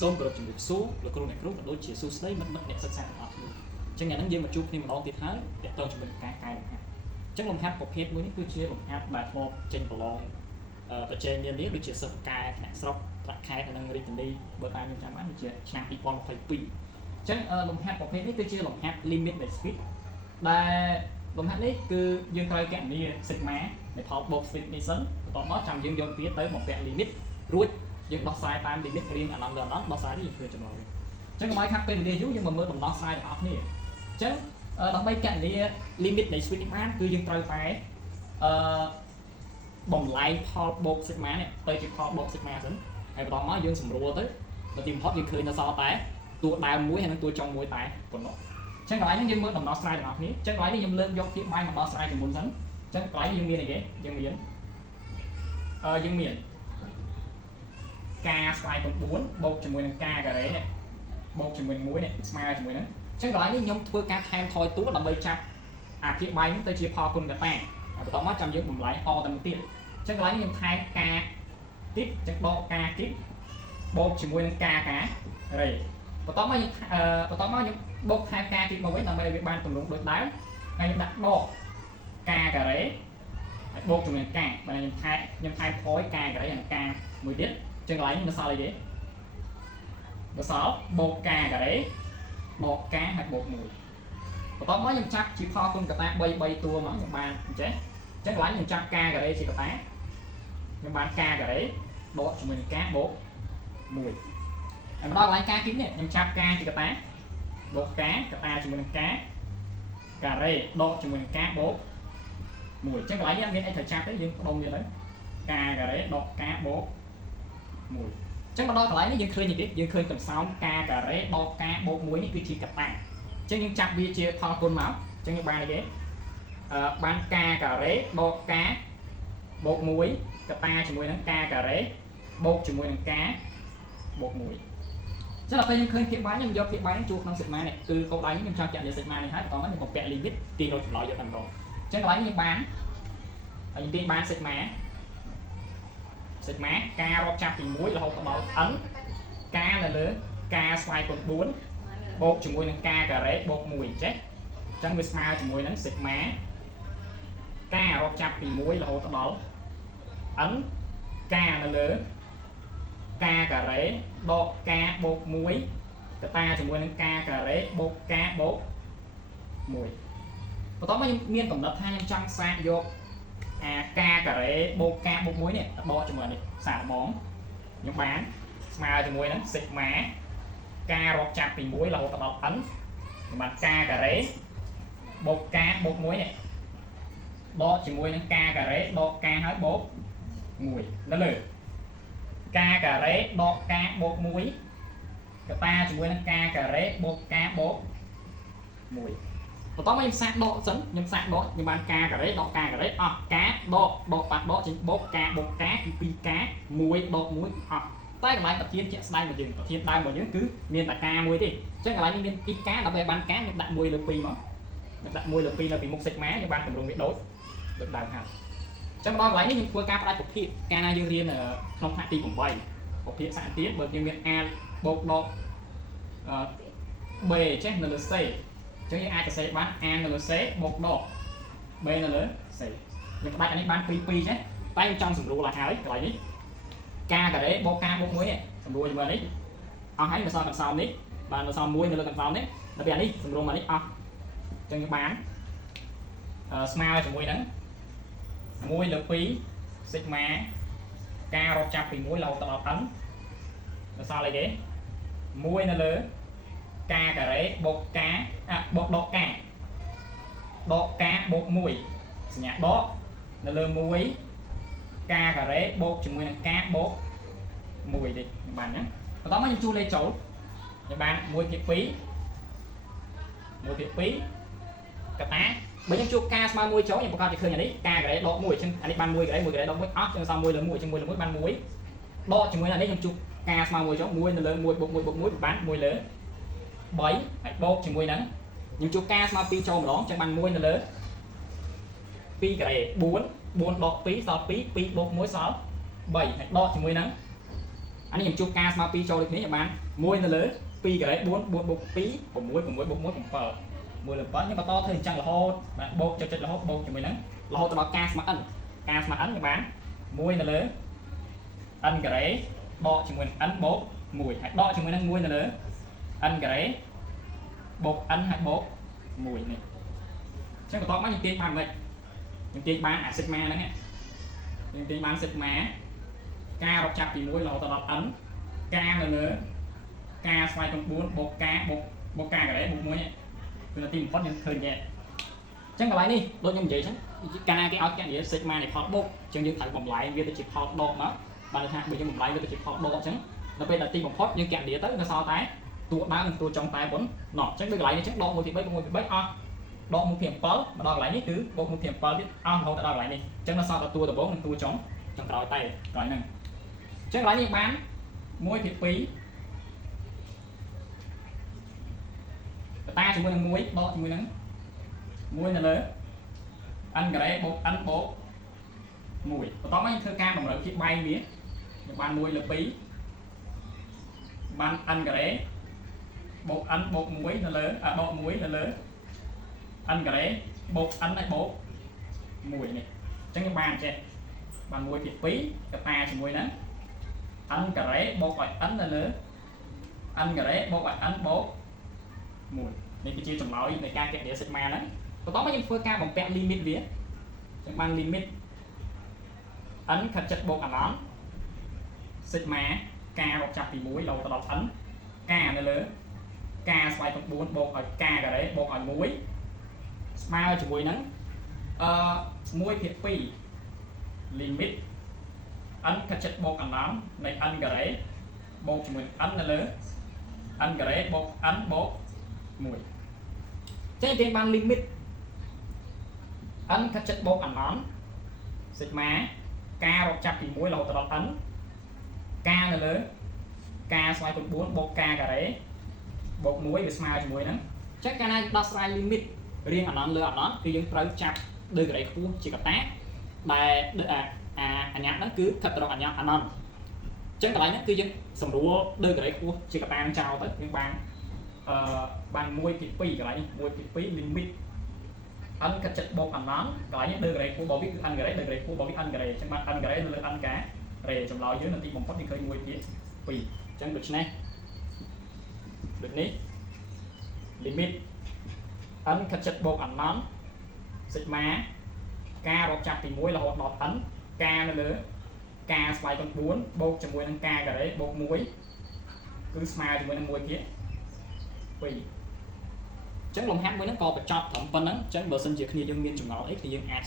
សូមគោរពជំរាបសួរលោកគ្រូអ្នកគ្រូក៏ដូចជាសួស្តីមិត្តអ្នកសិក្សាទាំងអស់គ្នាអញ្ចឹងថ្ងៃនេះយើងមកជួបគ្នាម្ដងទៀតហើយទាក់ទងជាមួយនឹងការកែលម្អិតអញ្ចឹងលំហាត់ប្រភេទមួយនេះគឺជាលំហាត់ដែលធ្លាប់ចេញប្រឡងបច្ចេកវិទ្យានេះដូចជាសិស្សកែថ្នាក់ស្រុកថ្នាក់ខេត្តនិងរាជធានីបើតាមខ្ញុំចាំបានជាឆ្នាំ2022អញ្ចឹងលំហាត់ប្រភេទនេះគឺជាលំហាត់ limit នៃ speed ដែលលំហាត់នេះគឺយើងត្រូវកណនី sigma នៃផលបូក speed នេះសិនបន្ទាប់មកចាំយើងយកវាទៅបំពាក់ limit រួចយើងដោះស្រាយតាម limit រៀងអានដល់ដោះស្រាយនេះយើងធ្វើចំណងអញ្ចឹងកុំឲ្យខាត់ពេលវេលាយូរយើងមកមើលដំណោះស្រាយទាំងអស់គ្នាអញ្ចឹងដើម្បីកណនី limit នៃ speed នេះបានគឺយើងត្រូវតែបំលែងផលបូក sigma នេះទៅជាផលបូក sigma សិនហើយបន្តមកយើងសម្រួលទៅដល់ទីបំផុតយើងឃើញនៅសល់តែតួដើមមួយហើយនិងតួចុងមួយតែប៉ុណ្ណោះអញ្ចឹងកន្លែងនេះយើងមើលដំណោះស្រាយទាំងអស់គ្នាអញ្ចឹងកន្លែងនេះខ្ញុំលើកយកទៀតបាយមកដោះស្រាយជាមុនសិនអញ្ចឹងកន្លែងនេះយើងមានអីគេយើងមានការស្វ័យ9បូកជាមួយនឹងការការ៉េនេះបូកជាមួយ1នេះស្មើជាមួយនឹងអញ្ចឹងកន្លែងនេះខ្ញុំធ្វើការថែមថយតួដើម្បីចាប់អាភាគបាយនេះទៅជាផលគុណកតាបន្ទាប់មកចាំយើងបំលែងអទៅទៀតអញ្ចឹងកន្លែងនេះខ្ញុំថែមការទៀតអញ្ចឹងដកការទៀតបូកជាមួយនឹងការការ៉េបន្ទាប់មកខ្ញុំបូកថែមការទៀតមកវិញដើម្បីឲ្យវាបានទម្រង់ដូចដើមហើយខ្ញុំដាក់ដកការការ៉េហើយបូកជាមួយនឹងការបើខ្ញុំថែមថយការការ៉េនិងការមួយទៀតអញ្ចឹងកន្លែងនេះមិនសល់អីទេមិនសល់បូកការការ៉េបូកការហើយបូក1បន្ទាប់មកខ្ញុំចាប់ជាផលគុណកតា3តួមកខ្ញុំបានអញ្ចឹងកន្លែងខ្ញុំចាប់ការការ៉េជាកតាខ្ញុំបានការការ៉េដកជាមួយនឹងការបូក1ហើយមកដល់កន្លែងការគីនេះខ្ញុំចាប់ការជាកតាបូកការកតាជាមួយនឹងការ៉េដកជាមួយនឹងការបូក1អញ្ចឹងកន្លែងនេះអត់មានអីត្រូវចាប់ទេយើងបដុំវាទៅការការ៉េដកការបូក1អញ្ចឹងមកដល់កន្លែងនេះយើងឃើញនេះយើងឃើញកំសោមការការ៉េដកការបូក1នេះគឺជាកតាអញ្ចឹងយើងចាប់វាជាផលគុណមកអញ្ចឹងយើងបានអីគេបានការការ៉េដកការបូក1កតាជាមួយនឹងការការ៉េបូកជាមួយនឹងការបូក1ចឹងដល់ពេលខ្ញុំឃើញភាគបាយខ្ញុំយកភាគបាយនេះជួក្នុង sigma នេះគឺកូដដៃខ្ញុំចង់ចាក់លើ sigma នេះហើយបន្តមកខ្ញុំបំពាក់ limit ទីរកចម្លើយយកតែម្ដងអញ្ចឹងកន្លែងនេះខ្ញុំបានហើយខ្ញុំទាញបាន sigma ការរាប់ចាប់ពី1រហូតដល់ n ការនៅលើការស្វ័យគុណ4បូកជាមួយនឹងការការ៉េបូក1ចេះអញ្ចឹងវាស្មើជាមួយនឹង sigma ការរាប់ចាប់ពី1រហូតដល់ n ការនៅលើការការ៉េដកការបូក1កតាជាមួយនឹងការការ៉េបូកការបូក1បន្តមកខ្ញុំមានកំណត់ថាខ្ញុំចង់សាកយកការការ៉េបូកការបូក1នេះដកជាមួយនេះសាកបងខ្ញុំបានស្មើជាមួយនឹង sigma ការរាប់ចាប់ពី1រហូតដល់ n ខ្ញុំបានការការ៉េបូកការបូក1នេះដកជាមួយនឹងការការ៉េដកការហើយបូក1នៅលើការការ៉េដកការបូក1កតាជាមួយនឹងការការ៉េបូកការបូក1បន្តមកខ្ញុំសាកដកសិនខ្ញុំសាកដកខ្ញុំបានការការ៉េដកការការ៉េអស់ការដកប៉ះដកចេញបូកការបូកការគឺ2ការ1ដក1អស់តែកន្លែងប្រធានជាក់ស្ដែងរបស់យើងប្រធានដើមរបស់យើងគឺមានតែការមួយទេអញ្ចឹងកន្លែងនេះមាន2ការដើម្បីបានការខ្ញុំដាក់1លើ2មកខ្ញុំដាក់1លើ2នៅពីមុខ sigma ខ្ញុំបានតម្រង់វាដូចដើមហើយចឹងដល់កន្លែងនេះខ្ញុំធ្វើការផ្ដាច់ប្រភេទកាលណាយើងរៀនក្នុងថ្នាក់ទី8ប្រភេទសាកទៀតបើយើងមាន a បូកដកb ចេះនៅលើ c អញ្ចឹងយើងអាចសរសេរបាន a នៅលើ c បូកដក b នៅលើ c យើងផ្ដាច់អានេះបាន2ចេះតែខ្ញុំចង់សម្រួលឲ្យហើយកន្លែងនេះការការ៉េបូកការបូក1នេះសម្រួលជាមួយនេះអស់ហើយនៅសល់កន្សោមនេះបាននៅសល់1នៅលើកន្សោមនេះដល់ពេលអានេះសម្រួលមកនេះអស់អញ្ចឹងយើងបានស្មើជាមួយនឹង1លើ2 sigma ការរាប់ចាប់ពី1រហូតដល់ n នៅសល់អីគេ1នៅលើការការ៉េបូកការបូកដកការបូក1សញ្ញាដកនៅលើ1ការការ៉េបូកជាមួយនឹងការបូក1នេះបានណាបន្តមកខ្ញុំជួសលេខចូលខ្ញុំបាន1ភាគ2កតាបើខ្ញុំជួបការស្មើ1ចូលខ្ញុំប្រកាសជាឃើញអានេះការការ៉េដក1អញ្ចឹងអានេះបាន1ការ៉េដក1អស់ចឹងសល់1លើ1អញ្ចឹង1លើ1បាន1ដកជាមួយអានេះខ្ញុំជួបការស្មើ1ចូល1នៅលើ1បូក1បូក1បាន1លើ3ហើយបូកជាមួយនឹងខ្ញុំជួបការស្មើ2ចូលម្ដងអញ្ចឹងបាន1នៅលើ2ការ៉េ4ដក2សល់2 2បូក1សល់3ហើយដកជាមួយនឹង anh em chụp ca smart pi cho được này bạn môi nó lớn pi cái đấy 4 4 bột pi của muối muối của phở môi lần nhưng mà to thì chẳng là hô bạn bột cho là hô bột cho mình nắng là hô tao bảo ca smart ấn các bạn môi nó lớn ăn cái đấy bọ chỉ mình ăn bột mùi hay đo chỉ mình ăn mùi nó lớn ăn cái đấy bột ăn hay bột mùi này chắc có to bao nhiêu tiền bằng vậy những tiền bán à sigma đó nghe những tiền bán sigma ca đọc chặt thì mùi là tao đọc ấn ca nữa ca xoay trong 4 bột ca cái đấy bột muối nhé tôi là tìm hot những thời nhẹ chẳng có lại đi đôi như vậy chứ ca cái áo cái gì sigma này hot bột chẳng những phải bồng lại việc chỉ hot đột nó bạn hạ bây giờ mình lấy việc chỉ hot đột chứ nó bây giờ tìm một hot nhưng kẹm đĩa tới nó sao tái tua đá tua trong tay vẫn nọ chắc bây lại chắc đo một thì bấy đo một thiềm pớ mà đo lại nhất cứ một thiềm pớ biết không đo lại đi chắc nó sao là tua từ 4 tua chống trong đôi tay rồi này chắc lại như bán muối thịt phí ta chúng mình muối đo chúng mình nắng muối là lớn ăn cái đấy bột ăn bột mùi có mấy thơ ca mà khi bay mía ban muối là phí ban ăn cái đấy bột ăn bột muối là lớn bột muối là lớn ăn cái đấy bột ăn lại bột mùi này chắc cái bàn che bàn muối thịt phí cái ta chỉ muối nắng ăn cái đấy bột phải ăn là lớn ăn cái đấy bột phải ăn bột mùi nên cái chia trong nói này ca kẹt để sigma đó có mấy phơi ca bằng pẹt limit vía chẳng bằng limit ấn khẩn chất bột nón sigma ca đọc chặt thì muối lâu ta đọc ấn ca nó lớn ca xoay trong 4 bột ở ca cái đấy bột ở muối smile chỉ muối nắng muối thiệt phi limit ấn khẩn chất bột nón này ăn cái đấy bột chỉ mình ấn là lớn ăn cái đấy bột ấn bột mùi trên ban limit ấn khẩn chất bột nón sigma ca đọc chặt thì muối lâu ta đọc ấn ca là lớn ca xoay con 4 bột ca cả đấy bột muối với smile cho muối nữa chắc cái này đọc sai limit riêng ở nó thìយើងត្រូវចាប់លើកន្លែងខ្ពស់ជាកតាដែលអាញាហ្នឹងគឺខិតទៅរកអាញាអាណន់អញ្ចឹងកន្លែងហ្នឹងគឺយើងសម្រួលលើកន្លែងខ្ពស់ជាកតាចោលទៅយើងបាន1ពី2កន្លែង1ពី2 limit អិនខិតចិត្តបូកអាណន់កន្លែងនេះលើកន្លែងខ្ពស់បូកវាគឺអិនការ៉េលើកន្លែងខ្ពស់បូកវាអិនការ៉េអញ្ចឹងបានអិនការ៉េលើអិនការ៉េចម្លើយយើងនៅទីបំផុតយើងឃើញ1ពី2អញ្ចឹងដូច្នេះដូចនេះ limit អិនខិតចិត្តបូកអាណន់ sigma ការរាប់ចាប់ពី1រហូតដល់ n ការនៅលើការស្វ័យទាំង4បូកជាមួយនឹងការការ៉េបូក1គឺស្មើជាមួយនឹង1ទៀត2អញ្ចឹងលំហាត់មួយហ្នឹងក៏បញ្ចប់ត្រឹមប៉ុណ្្នឹងអញ្ចឹងបើសិនជាគ្នាយើងមានចម្ងល់អីគឺយើងអាច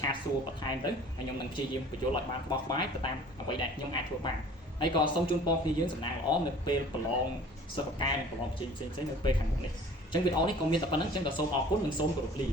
ឆាតសួរបន្ថែមទៅហើយខ្ញុំនឹងព្យាយាមបញ្យល់ឲ្យបានក្បោះក្បាយទៅតាមអ្វីដែលខ្ញុំអាចធ្វើបានហើយក៏សូមជូនពរគ្នាយើងសំណាងល្អនៅពេលប្រឡងសិស្សបកែនិងប្រឡងផ្សេងៗនៅពេលខាងមុខនេះអញ្ចឹងវីដេអូនេះក៏មានតែប៉ុណ្្នឹងអញ្ចឹងក៏សូមអរគុណនិងសូមគោរពលា